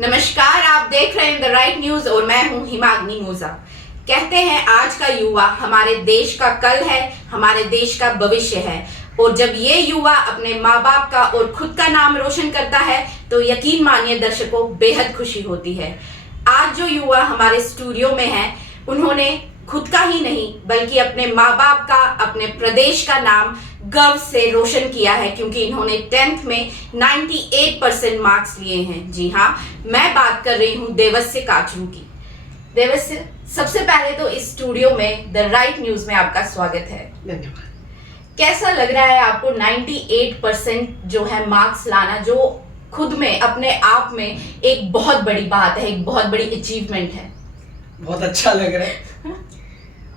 नमस्कार, आप देख रहे हैं द राइट न्यूज और मैं हूं हिमाग्नि मूसा। कहते हैं आज का युवा हमारे देश का कल है, हमारे देश का भविष्य है और जब ये युवा अपने माँ बाप का और खुद का नाम रोशन करता है तो यकीन मानिए दर्शकों, बेहद खुशी होती है। आज जो युवा हमारे स्टूडियो में है, उन्होंने खुद का ही नहीं बल्कि अपने माँ बाप का, अपने प्रदेश का नाम गर्व से रोशन किया है क्योंकि इन्होंने 10th में 98% मार्क्स लिए हैं। जी हाँ, मैं बात कर रही हूँ देवस्य काचरू की। देवस्य, सबसे पहले तो इस स्टूडियो में द राइट न्यूज में आपका स्वागत है। धन्यवाद। कैसा लग रहा है आपको 98% जो है मार्क्स लाना, जो खुद में अपने आप में एक बहुत बड़ी बात है, एक बहुत बड़ी अचीवमेंट है? बहुत अच्छा लग रहा है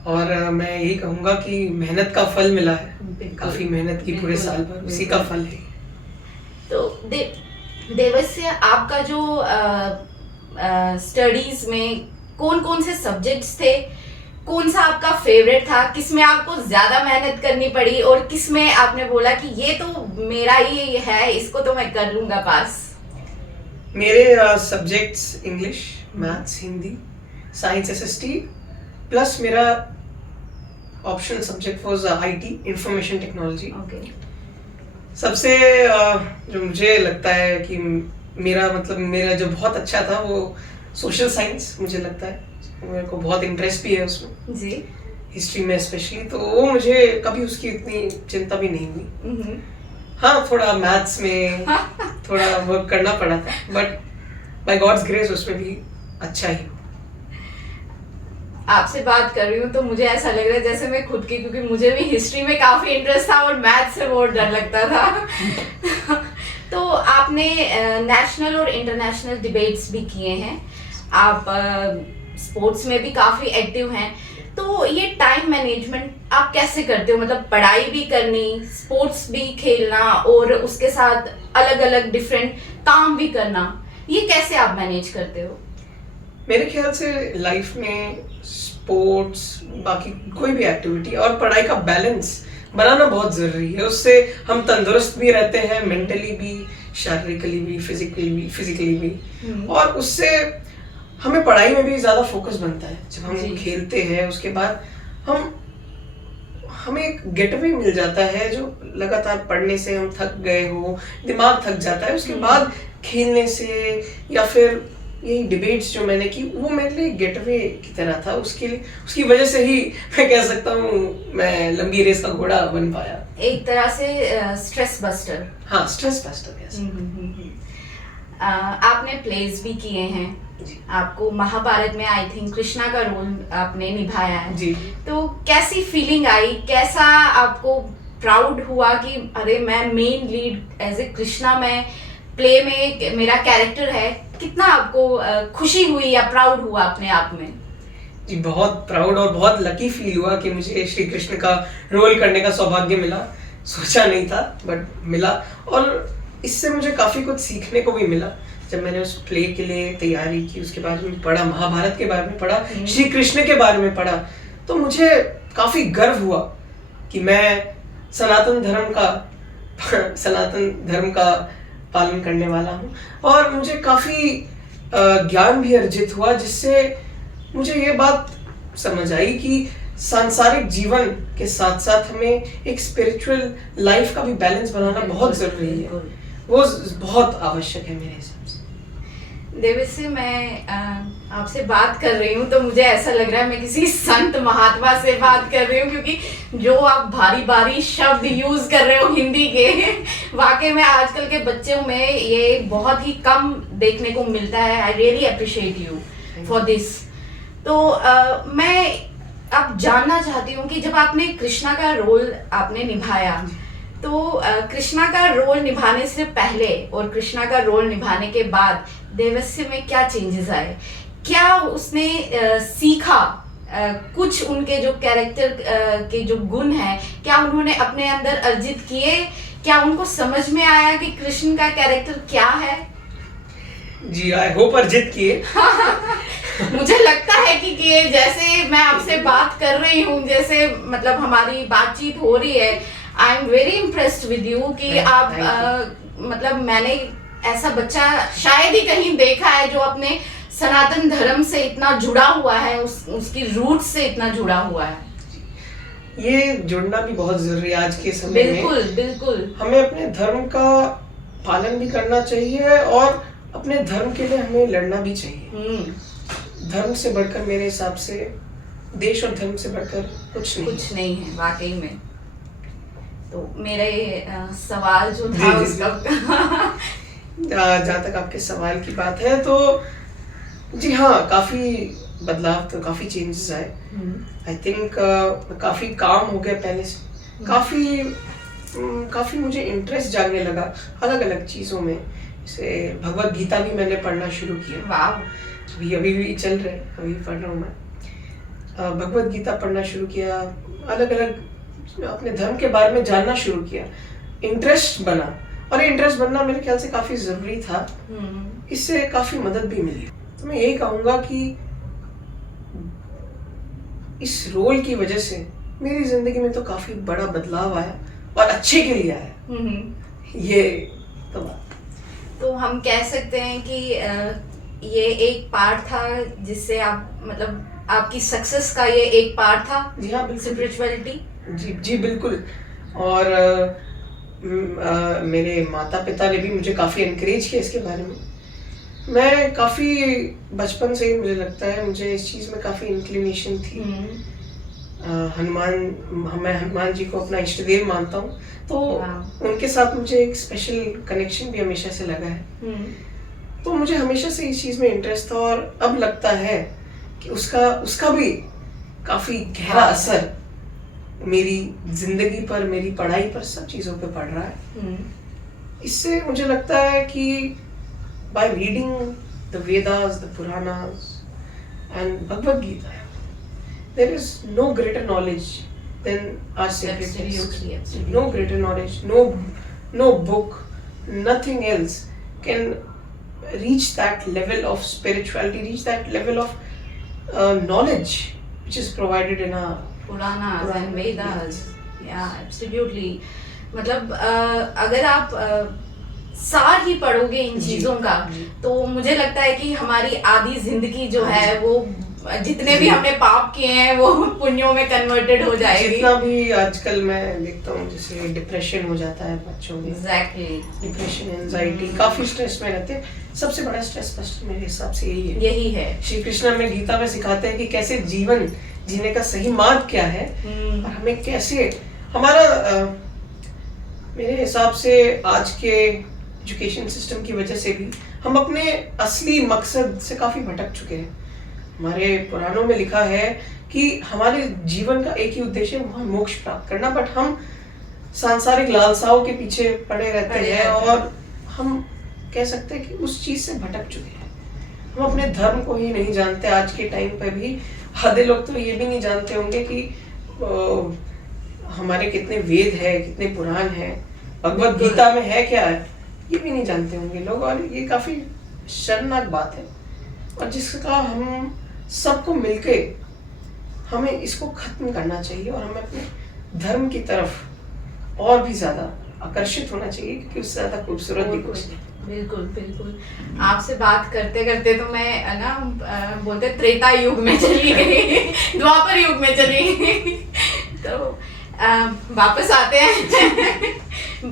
और मैं यही कहूँगा कि मेहनत का फल मिला है। काफी मेहनत की पूरे साल भर, उसी का फल है। तो देवस्य, आपका जो स्टडीज में कौन कौन से सब्जेक्ट्स थे, कौन सा आपका फेवरेट था, किसमें आपको ज्यादा मेहनत करनी पड़ी और किसमें आपने बोला कि ये तो मेरा ही है, इसको तो मैं कर लूंगा पास? मेरे subjects English, maths, Hindi, science, SST plus मेरा optional subject was IT, information technology. सबसे जो मुझे लगता है कि मेरा जो बहुत अच्छा था वो सोशल साइंस, मुझे लगता है मेरे को बहुत इंटरेस्ट भी है उसमें जी, हिस्ट्री में स्पेशली, तो वो मुझे कभी उसकी इतनी चिंता भी नहीं हुई। हाँ, थोड़ा मैथ्स में थोड़ा वर्क करना पड़ा था बट बाय गॉड्स ग्रेस उसमें भी अच्छा ही। आपसे बात कर रही हूँ तो मुझे ऐसा लग रहा है जैसे मैं खुद की, क्योंकि मुझे भी हिस्ट्री में काफी इंटरेस्ट था और मैथ से बहुत डर लगता था। तो आपने नेशनल और इंटरनेशनल डिबेट्स भी किए हैं, आप स्पोर्ट्स में भी काफी एक्टिव हैं, तो ये टाइम मैनेजमेंट आप कैसे करते हो? मतलब पढ़ाई भी करनी, स्पोर्ट्स भी खेलना और उसके साथ अलग अलग डिफरेंट काम भी करना, ये कैसे आप मैनेज करते हो? मेरे ख्याल से लाइफ में स्पोर्ट्स, बाकी कोई भी एक्टिविटी और पढ़ाई का बैलेंस बनाना बहुत जरूरी है। उससे हम तंदुरुस्त भी रहते हैं, मेंटली भी, शारीरिकली भी, फिजिकली भी और उससे हमें पढ़ाई में भी ज्यादा फोकस बनता है। जब हम खेलते हैं उसके बाद हमें एक गेटवे मिल जाता है, जो लगातार पढ़ने से हम थक गए हो, दिमाग थक जाता है, उसके बाद खेलने से या फिर यही डिबेट्स जो मैंने की वो मेरे लिए गेटवे की तरह था। उसकी वजह से ही मैं कह सकता हूँ मैं लंबी रेस का घोड़ा बन पाया। एक तरह से स्ट्रेस बस्टर। हाँ, स्ट्रेस बस्टर कह सकते। आपने प्लेज भी किए हैं, आपको महाभारत में आई थिंक कृष्णा का रोल आपने निभाया है जी। तो कैसी फीलिंग आई, कैसा आपको प्राउड हुआ कि अरे मैं main lead as a Krishna में प्ले में मेरा कैरेक्टर है? कितना आपको खुशी हुई या प्राउड हुआ अपने आप में? जी, बहुत प्राउड और बहुत लकी फील हुआ कि मुझे श्री कृष्ण का रोल करने का सौभाग्य मिला। सोचा नहीं था बट मिला और इससे मुझे काफी कुछ सीखने को भी मिला। जब मैंने उस प्ले के लिए तैयारी की, उसके बाद में पढ़ा, महाभारत के बारे में पढ़ा, श्री कृष्ण के बारे में पढ़ा, तो मुझे काफी गर्व हुआ कि मैं सनातन धर्म का पालन करने वाला हूँ और मुझे काफी ज्ञान भी अर्जित हुआ, जिससे मुझे ये बात समझ आई कि सांसारिक जीवन के साथ साथ हमें एक स्पिरिचुअल लाइफ का भी बैलेंस बनाना बहुत जरूरी है, वो बहुत आवश्यक है मेरे हिसाब से। देवस्य, मैं आपसे बात कर रही हूँ तो मुझे ऐसा लग रहा है मैं किसी संत महात्मा से बात कर रही हूँ, क्योंकि जो आप भारी भारी शब्द यूज कर रहे हो हिंदी के, वाकई में आजकल के बच्चों में ये बहुत ही कम देखने को मिलता है। I really appreciate you for this. तो मैं अब जानना चाहती हूँ कि जब आपने कृष्णा का रोल आपने निभाया, तो कृष्णा का रोल निभाने से पहले और कृष्णा का रोल निभाने के बाद देवस्य में क्या चेंजेस आए? क्या उसने सीखा? कुछ उनके जो कैरेक्टर के जो गुण हैं, क्या उन्होंने अपने अंदर अर्जित किए? क्या उनको समझ में आया कि कृष्ण का कैरेक्टर क्या है? जी, आई होप अर्जित किए। मुझे लगता है कि जैसे मैं आपसे बात कर रही हूँ, जैसे मतलब हमारी बातचीत हो रही है, I am very impressed with you कि आप मतलब मैंने ऐसा बच्चा शायद ही कहीं देखा है जो अपने सनातन धर्म से इतना जुड़ा हुआ है, उसकी रूट से इतना जुड़ा हुआ है। ये जुड़ना भी बहुत जरूरी है आज के समय में। बिल्कुल बिल्कुल। हमें अपने धर्म का पालन भी करना चाहिए और अपने धर्म के लिए हमें लड़ना भी चाहिए। धर्म से बढ़कर मेरे हिसाब से, देश और धर्म से बढ़कर कुछ नहीं है वाकई में। तो मेरे सवाल जो था उसका जहाँ तक आपके सवाल की बात है तो जी हाँ, काफी बदलाव, तो काफी चेंजेस आए। आई थिंक काफी काम हो गया पहले से। काफी मुझे इंटरेस्ट जागने लगा अलग अलग चीजों में। जैसे भगवत गीता भी मैंने पढ़ना शुरू किया। वाह। अभी भी चल रहे, अभी पढ़ रहा हूँ मैं। भगवत गीता पढ़ना शुरू किया, अलग अलग अपने धर्म के बारे में जानना शुरू किया, इंटरेस्ट बना। और इंटरेस्ट बनना मेरे ख्याल से काफी जरूरी था। इससे काफी मदद भी मिली। तो मैं यही कहूंगा कि इस रोल की वजह से मेरी जिंदगी में तो काफी बड़ा बदलाव आया और अच्छे के लिए आया। ये तो हम कह सकते हैं कि ये एक पार्ट था जिससे आप, मतलब आपकी सक्सेस का ये एक पार्ट था। जी हाँ, स्पिरिचुअलिटी। जी बिल्कुल। और मेरे माता पिता ने भी मुझे काफी एनकरेज किया इसके बारे में। मैं काफी बचपन से ही, मुझे लगता है, मुझे इस चीज में काफी इंक्लिनेशन थी। मैं हनुमान जी को अपना इष्ट देव मानता हूँ, तो उनके साथ मुझे एक स्पेशल कनेक्शन भी हमेशा से लगा है। तो मुझे हमेशा से इस चीज में इंटरेस्ट था और अब लगता है कि उसका भी काफी गहरा असर मेरी जिंदगी पर, मेरी पढ़ाई पर, सब चीजों पे पड़ रहा है। इससे मुझे लगता है कि by reading the Vedas, the Puranas and Bhagavad Gita, there is no greater knowledge than our sacred text. Absolutely. No greater knowledge, no book, nothing else can reach that level of spirituality, reach that level of knowledge which is provided in our Puranas and Vedas. Yeah, absolutely. मतलब अगर आप सार ही पढ़ोगे इन चीजों का, तो मुझे लगता है कि हमारी आधी जिंदगी जो है वो, जितने भी हमने पाप किए हैं वो पुण्यों में कन्वर्टेड हो जाएगी। जितना भी आजकल मैं देखता हूँ, जैसे डिप्रेशन हो जाता है बच्चों में। एग्जैक्टली। डिप्रेशन, एंजाइटी, काफी स्ट्रेस में रहते हैं। सबसे बड़ा स्ट्रेस बस्टर मेरे हिसाब से यही है। श्री कृष्ण में गीता में सिखाते हैं कि कैसे जीवन जीने का सही मार्ग क्या है और हमें कैसे हमारा मेरे हिसाब से आज के एजुकेशन सिस्टम की वजह से भी हम अपने असली मकसद से काफी भटक चुके हैं। हमारे पुराणों में लिखा है कि हमारे जीवन का एक ही उद्देश्य है, मोक्ष प्राप्त करना, बट हम सांसारिक लालसाओं के पीछे पड़े रहते हैं और हम कह सकते हैं कि उस चीज से भटक चुके हैं। हम अपने धर्म को ही नहीं जानते। आज के टाइम पे भी आधे लोग तो ये भी नहीं जानते होंगे कि हमारे कितने वेद है, कितने पुराण है, भगवत गीता में है क्या है, ये भी नहीं जानते होंगे लोग। और ये काफी शर्मनाक बात है और जिसका हम सबको मिलके हमें इसको खत्म करना चाहिए और हमें अपने धर्म की तरफ और भी ज्यादा आकर्षित होना चाहिए, क्योंकि उससे ज्यादा खूबसूरत भी कुछ नहीं। बिल्कुल बिल्कुल। आपसे बात करते करते तो मैं ना बोलते त्रेता युग में चली गई, द्वापर युग में चली गई। तो वापस आते हैं,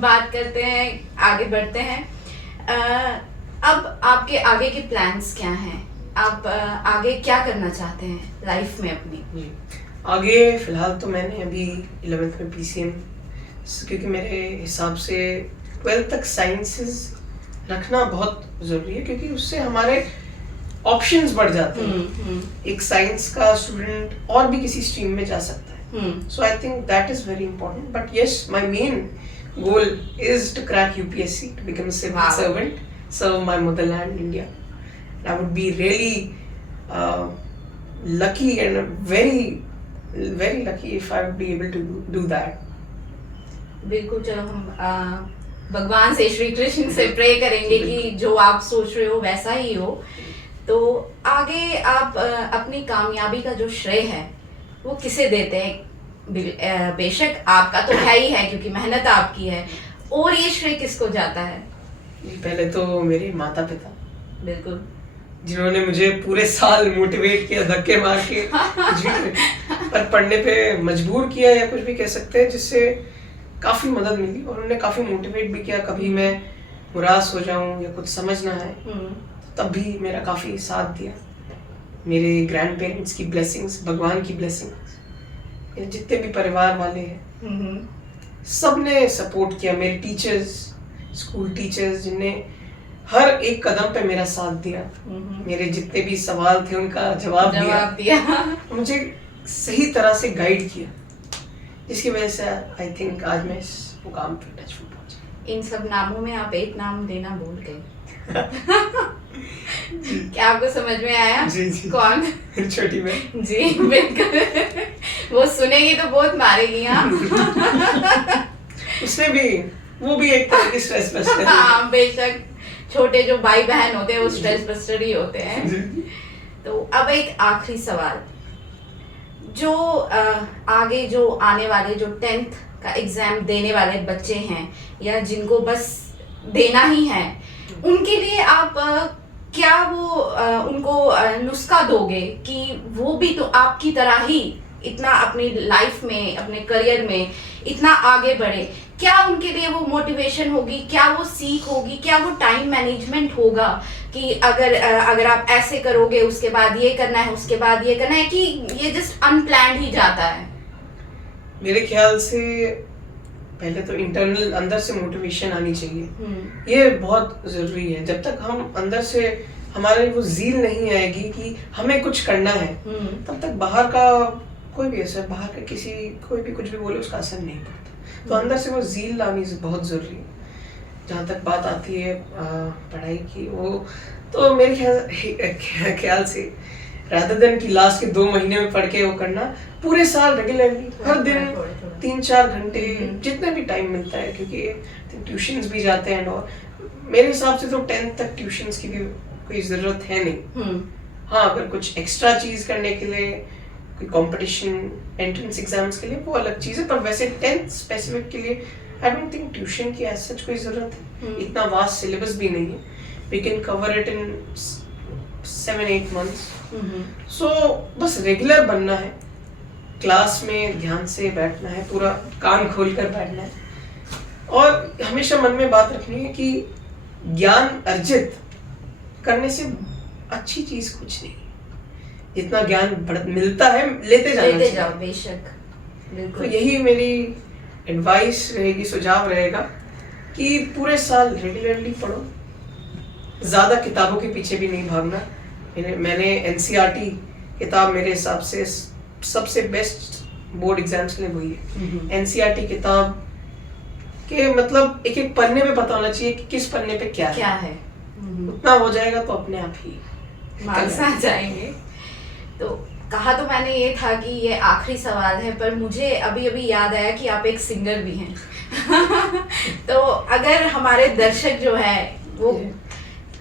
बात करते हैं, आगे बढ़ते हैं। अब आपके आगे के प्लान्स क्या हैं? आप आगे क्या करना चाहते हैं लाइफ में अपनी? आगे फिलहाल तो मैंने अभी 11th में PCM, क्योंकि मेरे हिसाब से 12th तक साइंसेस रखना बहुत जरूरी है, क्योंकि उससे हमारे ऑप्शंस बढ़ जाते हैं। एक साइंस का स्टूडेंट और भी किसी स्ट्रीम में जा सकता है। So I think that is very important. But yes, my main goal is to crack UPSC, to become a civil servant, serve my motherland India. I would be really lucky and very lucky if I would be able to do that. बिल्कुल। चलो हम भगवान से, श्री कृष्ण से pray करेंगे कि जो आप सोच रहे हो वैसा ही हो। तो आगे आप अपनी कामयाबी का जो श्रेय है वो किसे देते हैं? बेशक आपका तो है ही है, क्योंकि मेहनत आपकी है, और ये श्रेय किसको जाता है? पहले तो मेरे माता पिता, बिल्कुल। जिन्होंने मुझे पूरे साल मोटिवेट किया धक्के मार के कुछ भी, पर पढ़ने पे मजबूर किया या कुछ भी कह सकते हैं, जिससे काफ़ी मदद मिली और उन्होंने काफ़ी मोटिवेट भी किया। कभी मैं उदास हो जाऊं या कुछ समझना है तब भी मेरा काफ़ी साथ दिया। मेरे ग्रैंड पेरेंट्स की ब्लेसिंग्स, भगवान की ब्लेसिंग्स, जितने भी परिवार वाले हैं सब ने सपोर्ट किया। मेरे टीचर्स, स्कूल टीचर्स, जिनने हर एक कदम पे मेरा साथ दिया, मेरे जितने भी सवाल थे उनका जवाब दिया। मुझे सही तरह से गाइड किया, जिसकी वजह से आई थिंक आज मैं इस मुकाम पे टचवुड पहुंचा। इन सब नामों में आप एक नाम देना भूल गए। क्या आपको समझ में आया? जी। कौन? छोटी बहन। जी बिल्कुल। वो सुनेगी तो बहुत मारेगी। उसने भी, वो भी एक तरह की स्ट्रेस बस्टर है। हाँ बेशक, छोटे जो भाई बहन होते हैं वो स्ट्रेस बस्टर ही होते हैं। तो अब एक आखिरी सवाल, जो आगे जो आने वाले जो 10th का एग्जाम देने वाले बच्चे हैं या जिनको बस देना ही है, उनके लिए आप क्या वो उनको नुस्खा दोगे कि वो भी तो आपकी तरह ही इतना अपनी लाइफ में, अपने करियर में इतना आगे बढ़े? क्या उनके लिए वो मोटिवेशन होगी, क्या वो सीख होगी, क्या वो टाइम मैनेजमेंट होगा कि अगर आप ऐसे करोगे उसके बाद ये करना है, उसके बाद ये करना है, कि ये जस्ट अनप्लान्ड ही जाता है? मेरे ख्याल से पहले तो इंटरनल अंदर से मोटिवेशन आनी चाहिए। ये बहुत जरूरी है। जब तक हम अंदर से हमारे वो ज़ील नहीं आएगी कि हमें कुछ करना है, तब तक बाहर का कोई भी असर, बाहर का किसी कोई भी कुछ भी बोले उसका असर नहीं पड़ता। तो अंदर से वो ज़ील लानी बहुत ज़रूरी है। जहाँ तक बात आती है पढ़ाई की, वो तो मेरे ख्याल से रादर देन कि लास्ट के 2 महीने में पढ़ के वो करना, पूरे साल रेगुलरली हर दिन 3-4 घंटे जितने भी टाइम मिलता है, क्योंकि ट्यूशन्स भी जाते हैं और मेरे हिसाब से तो 10th तक ट्यूशन्स की भी कोई ज़रूरत है नहीं। हाँ, अगर कुछ एक्स्ट्रा चीज़ करने के लिए, कोई कंपटीशन, एंट्रेंस एग्जाम्स के लिए, वो अलग चीज़ है, पर वैसे 10th स्पेसिफिक के लिए आई डोंट थिंक ट्यूशन की एज सच कोई ज़रूरत है। इतना वास्ट सिलेबस भी नहीं है। We can cover it in 7-8 months। So बस रेगुलर बनना है, क्लास में ध्यान से बैठना है, पूरा कान खोल कर बैठना है, और हमेशा मन में बात रखनी है कि ज्ञान अर्जित करने से अच्छी चीज कुछ नहीं। जितना ज्ञान मिलता है लेते जाओ, बेशक। तो यही मेरी एडवाइस रहेगी, सुझाव रहेगा कि पूरे साल रेगुलरली पढ़ो, ज्यादा किताबों के पीछे भी नहीं भागना। मैंने NCERT किताब मेरे हिसाब से सबसे बेस्ट बोर्ड एग्जाम्स के लिए वही है। NCERT किताब के मतलब एक एक पन्ने पे पता होना चाहिए कि किस पन्ने पे क्या है। उतना हो जाएगा तो अपने आप ही मार्क्स आ जाएंगे। तो कहा तो मैंने ये था कि ये आखिरी सवाल है, पर मुझे अभी अभी याद आया कि आप एक सिंगर भी हैं। तो अगर हमारे दर्शक जो है वो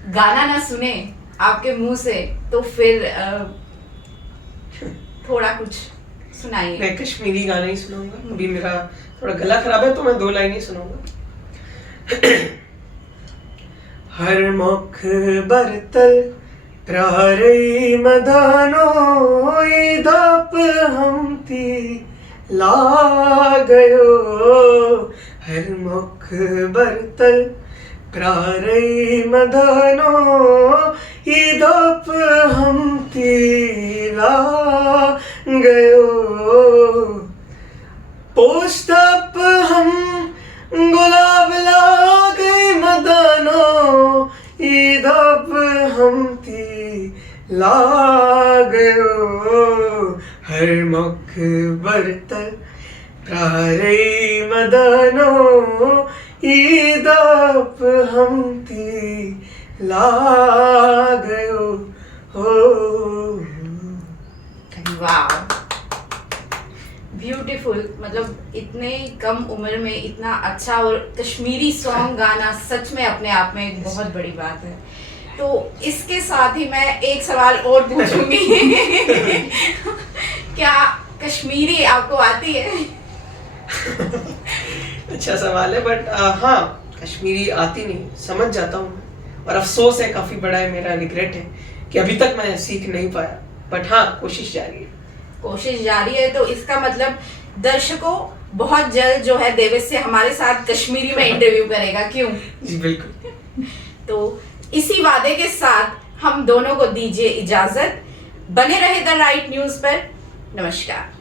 गाना ना सुने आपके मुंह से, तो फिर थोड़ा कुछ सुनाइए। मैं कश्मीरी गाना ही सुनाऊंगा। अभी मेरा थोड़ा गला खराब है तो मैं 2 लाइन ही सुनाऊंगा। हर मुख बरतल प्रारई मदानो ईदाप हमती लागयो। हर मुख बरतल प्रारई मदानो ईदाप हमती लागयो। पोस्टअप हम गुलाब लागे मदानो ईदाप हमती लागयो। हर मुख बरतल प्रारई मदानो ईदाप हमती लागयो। वाह, ब्यूटीफुल। मतलब इतने कम उम्र में इतना अच्छा और कश्मीरी सॉन्ग गाना सच में अपने आप में एक बहुत बड़ी बात है। तो इसके साथ ही मैं एक सवाल और पूछूंगी। क्या कश्मीरी आपको आती है? अच्छा सवाल है, बट हाँ, कश्मीरी आती नहीं, समझ जाता हूँ मैं, और अफसोस है, काफ़ी बड़ा है, मेरा रिग्रेट है कि अभी तक मैं सीख नहीं पाया, बट हाँ कोशिश जारी है। कोशिश जारी है, तो इसका मतलब दर्शकों बहुत जल्द जो है देवेश से हमारे साथ कश्मीरी में इंटरव्यू करेगा, क्यों? जी बिल्कुल। तो इसी वादे के साथ हम दोनों को दीजिए इजाजत। बने रहे द राइट न्यूज पर। नमस्कार।